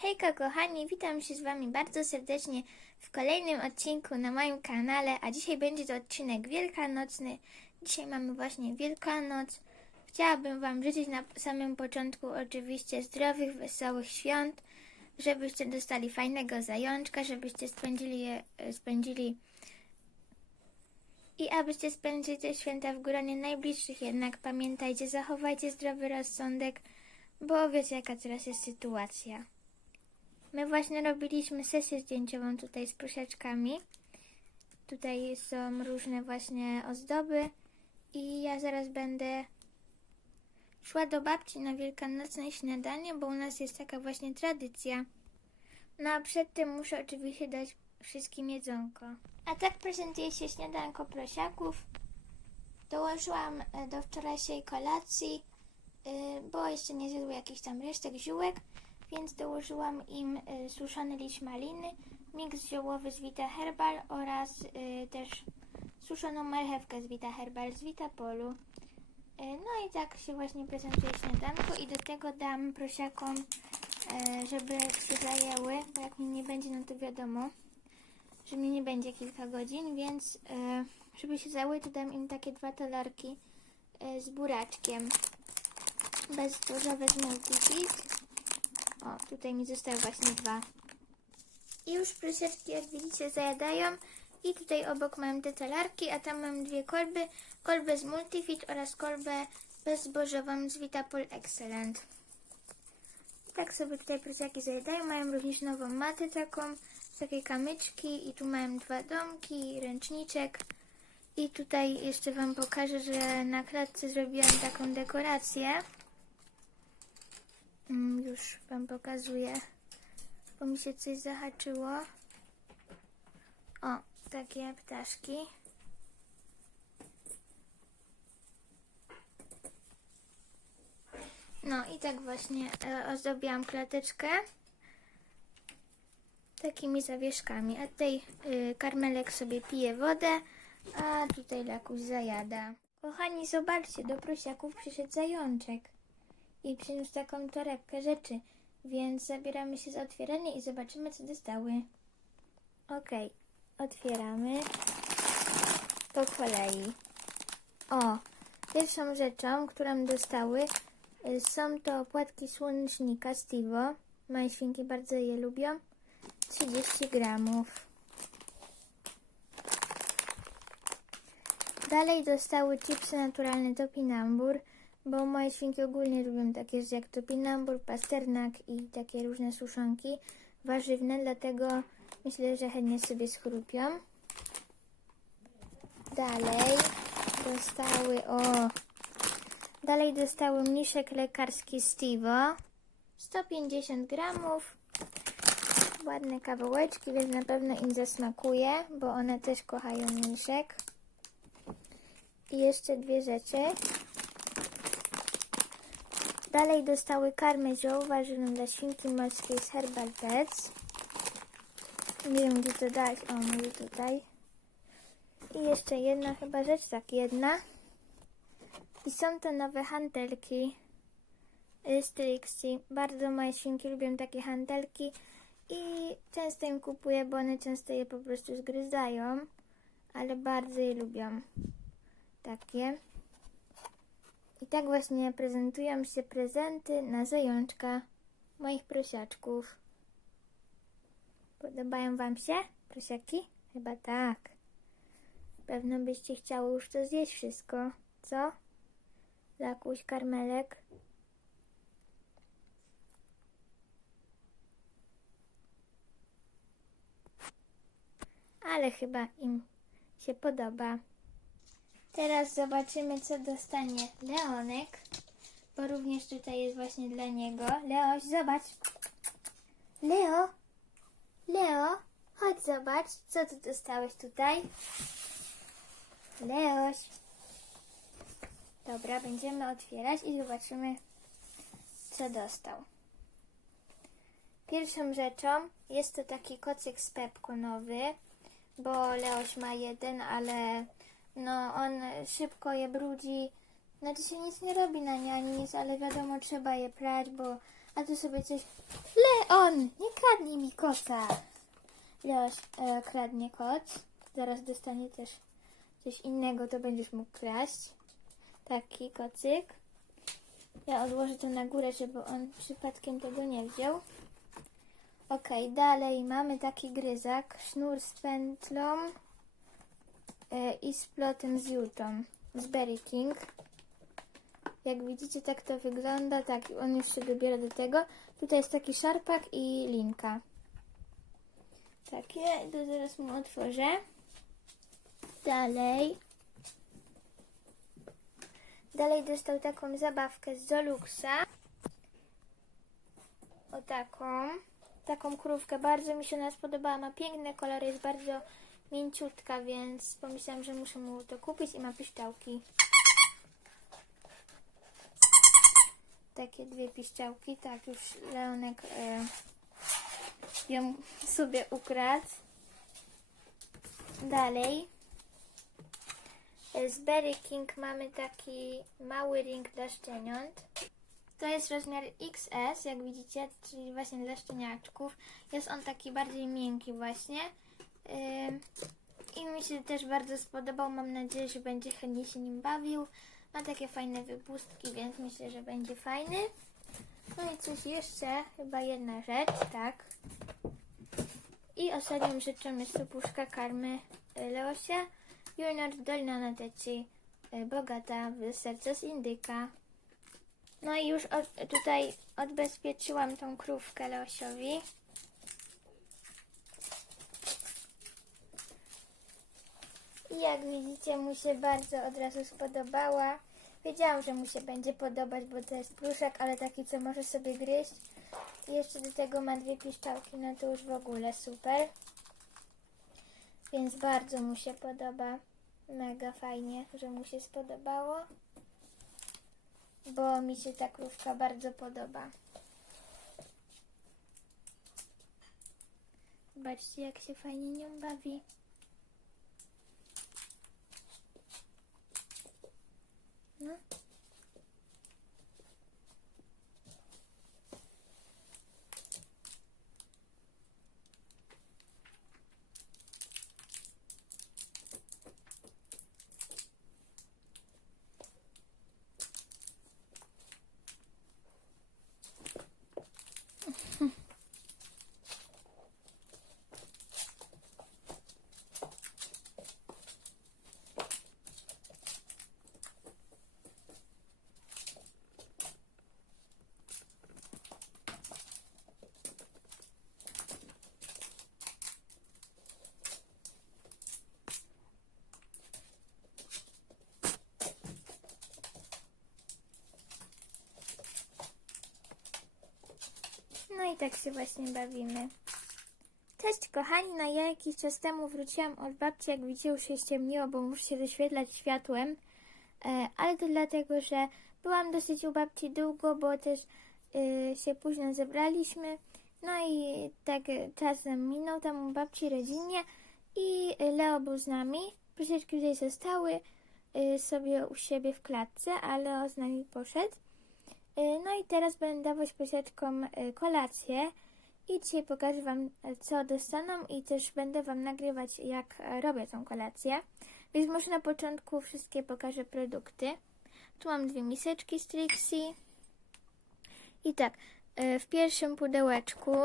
Hejka kochani, witam się z Wami bardzo serdecznie w kolejnym odcinku na moim kanale, a dzisiaj będzie to odcinek wielkanocny. Dzisiaj mamy właśnie Wielkanoc. Chciałabym Wam życzyć na samym początku oczywiście zdrowych, wesołych świąt, żebyście dostali fajnego zajączka, żebyście spędzili, je, e, spędzili i abyście spędzili te święta w gronie najbliższych. Jednak pamiętajcie, zachowajcie zdrowy rozsądek, bo wiecie jaka teraz jest sytuacja. My właśnie robiliśmy sesję zdjęciową tutaj z pruszeczkami. Tutaj są różne właśnie ozdoby i ja zaraz będę szła do babci na wielkanocne śniadanie, bo u nas jest taka właśnie tradycja. No a przed tym muszę oczywiście dać wszystkim jedzonko. A tak prezentuje się śniadanko prosiaków. Dołożyłam e, do wczorajszej kolacji, y, bo jeszcze nie zjadły jakichś tam resztek ziółek, więc dołożyłam im y, suszony liść maliny, miks ziołowy z Vita Herbal oraz y, też suszoną marchewkę z Vita Herbal z Vita Polu. Y, No i tak się właśnie prezentuje śniadanko i do tego dam prosiakom, żeby się zajęły, bo jak mnie nie będzie, no to wiadomo, że mnie nie będzie kilka godzin, więc żeby się zajęły, to dam im takie dwa talarki z buraczkiem bezzbożowe z multifit. O, tutaj mi zostały właśnie dwa. I już pryszeczki, jak widzicie, zajadają. I tutaj obok mam te talarki, a tam mam dwie kolby. Kolbę z Multifit oraz kolbę bezzbożową z Vitapol Excellent. I tak sobie tutaj pryszaki zajadają. Mają również nową matę taką, takie kamyczki i tu mam dwa domki, ręczniczek. I tutaj jeszcze Wam pokażę, że na klatce zrobiłam taką dekorację. Mm, już Wam pokazuję, bo mi się coś zahaczyło. O, takie ptaszki. No i tak właśnie e, ozdobiłam klateczkę takimi zawieszkami. A tutaj y, karmelek sobie pije wodę, a tutaj lakuś zajada. Kochani, zobaczcie, do prosiaków przyszedł zajączek i przyniósł taką torebkę rzeczy, więc zabieramy się za otwieranie i zobaczymy, co dostały. Okej, otwieramy po kolei. O, pierwszą rzeczą, którą dostały, y, są to płatki słonecznika Stivo. Moje świnki bardzo je lubią. 30 gramów. Dalej dostały chipsy naturalne topinambur, bo moje świnki ogólnie lubią takie jak topinambur, pasternak i takie różne suszonki warzywne, dlatego myślę, że chętnie sobie schrupią. Dalej dostały, o, dalej dostały mniszek lekarski Stivo, 150 gramów, ładne kawałeczki, więc na pewno im zasmakuje, bo one też kochają mniszek. I jeszcze dwie rzeczy. Dalej dostały karmę ziół warzywną dla świnki morskiej z Herbal Pets. Nie wiem gdzie to dać. O, może tutaj. I jeszcze jedna chyba rzecz, tak, jedna. I są to nowe hantelki z Trixie. Bardzo moje świnki lubią takie hantelki i często im kupuję, bo one często je po prostu zgryzają, ale bardzo je lubią. Takie. I tak właśnie prezentują się prezenty na zajączka moich prosiaczków. Podobają Wam się prosiaki? Chyba tak. Pewno byście chciały już to zjeść wszystko, co? Lakuś, karmelek. Ale chyba im się podoba. Teraz zobaczymy, co dostanie Leonek, bo również tutaj jest właśnie dla niego. Leoś, zobacz. Leo, Leo, chodź zobacz, co ty dostałeś tutaj. Leoś. Dobra, będziemy otwierać i zobaczymy, co dostał. Pierwszą rzeczą jest to taki kocyk z Pepko nowy, bo Leoś ma jeden, ale no on szybko je brudzi. Znaczy się nic nie robi na nie ani nic, ale wiadomo trzeba je prać, bo a tu sobie coś Leon, nie kradnij mi koca. Leoś e, kradnie koc. Zaraz dostanie też coś innego, to będziesz mógł kraść. Taki kocyk. Ja odłożę to na górę, żeby on przypadkiem tego nie wziął. Ok, dalej mamy taki gryzak, sznur z pętlą i z plotem z jutą, z Berry King. Jak widzicie, tak to wygląda, tak, on już się dobiera do tego. Tutaj jest taki szarpak i linka. Takie, to zaraz mu otworzę. Dalej. Dalej dostał taką zabawkę z Zoluxa. O taką. Taką krówkę. Bardzo mi się ona spodobała. Ma piękne kolory, jest bardzo mięciutka, więc pomyślałam, że muszę mu to kupić i ma piszczałki. Takie dwie piszczałki. Tak, już Leonek e, ją sobie ukradł. Dalej. Z Berry King mamy taki mały ring dla szczeniąt. To jest rozmiar XS, jak widzicie, czyli właśnie dla szczeniaczków. Jest on taki bardziej miękki właśnie. I mi się też bardzo spodobał. Mam nadzieję, że będzie chętnie się nim bawił. Ma takie fajne wypustki, więc myślę, że będzie fajny. No i coś jeszcze, chyba jedna rzecz, tak. I ostatnią rzeczą jest to puszka karmy y, Leosia. Junior Dolina na teci, y, bogata w serce z indyka. No i już od, tutaj odbezpieczyłam tą krówkę Leosiowi. I jak widzicie, mu się bardzo od razu spodobała. Wiedziałam, że mu się będzie podobać, bo to jest pluszek, ale taki, co może sobie gryźć. I jeszcze do tego ma dwie piszczałki, no to już w ogóle super. Więc bardzo mu się podoba. Mega fajnie, że mu się spodobało. Bo mi się ta krówka bardzo podoba. Zobaczcie, jak się fajnie nią bawi. No. Tak się właśnie bawimy. Cześć kochani, no ja jakiś czas temu wróciłam od babci, jak widzicie już się ściemniło, bo muszę się doświetlać światłem, e, ale to dlatego, że byłam dosyć u babci długo, bo też e, się późno zebraliśmy, no i tak czas nam minął tam u babci rodzinnie i Leo był z nami, Pruszeczki tutaj zostały e, sobie u siebie w klatce, a Leo z nami poszedł. Y, No i teraz będę dawać posiaczkom y, kolację i dzisiaj pokażę Wam, y, co dostaną i też będę Wam nagrywać, jak robię tą kolację. Więc może na początku wszystkie pokażę produkty. Tu mam dwie miseczki z Trixie. I tak, w pierwszym pudełeczku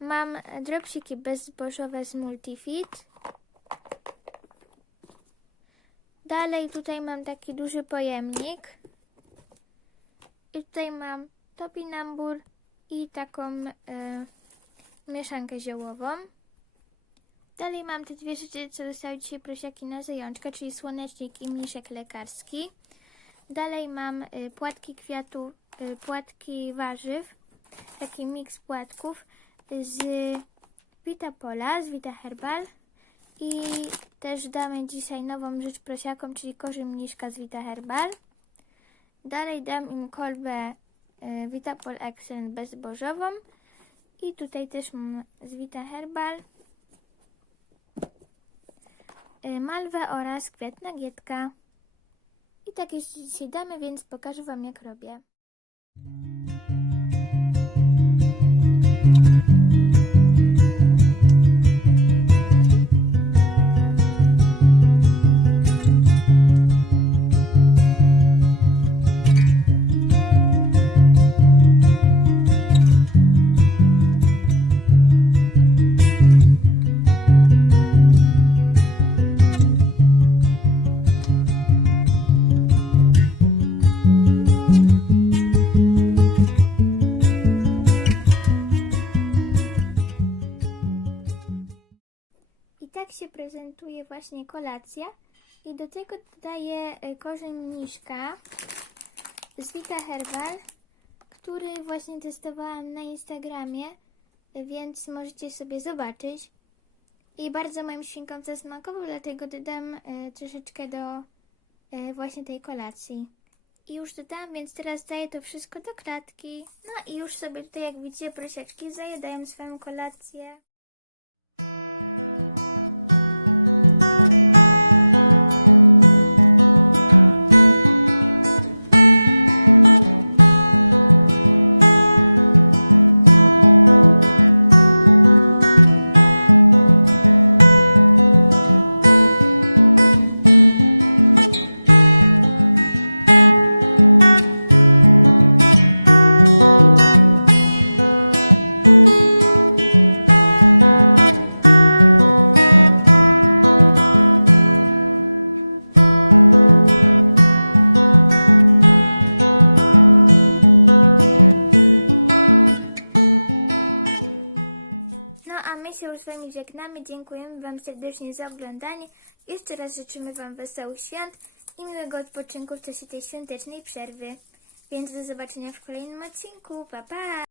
mam dropsiki bezzbożowe z Multifit. Dalej tutaj mam taki duży pojemnik. I tutaj mam topinambur i taką e, mieszankę ziołową. Dalej mam te dwie rzeczy, co dostały dzisiaj prosiaki na zajączka, czyli słonecznik i mniszek lekarski. Dalej mam e, płatki kwiatu, e, płatki warzyw, taki miks płatków z Vita Pola, z Vita Herbal. I też damy dzisiaj nową rzecz prosiakom, czyli korzy mniszka z Vita Herbal. Dalej dam im kolbę y, Vitapol Excellent bezbożową i tutaj też mam z Vita Herbal y, malwę oraz kwiat nagietka. I tak jeszcze dzisiaj damy, więc pokażę Wam jak robię. Tak się prezentuje właśnie kolacja. I do tego dodaję y, korzeń mniszka z Vita Herbal, który właśnie testowałam na Instagramie, więc możecie sobie zobaczyć. I bardzo moim świnkom zasmakował, dlatego dodam y, troszeczkę do y, właśnie tej kolacji. I już dodałam, więc teraz daję to wszystko do klatki. No i już sobie tutaj, jak widzicie, prosiaczki zajadają swoją kolację. Dziękujemy Wam serdecznie za oglądanie. Jeszcze raz życzymy Wam wesołych świąt i miłego odpoczynku w czasie tej świątecznej przerwy. Więc do zobaczenia w kolejnym odcinku. Pa pa!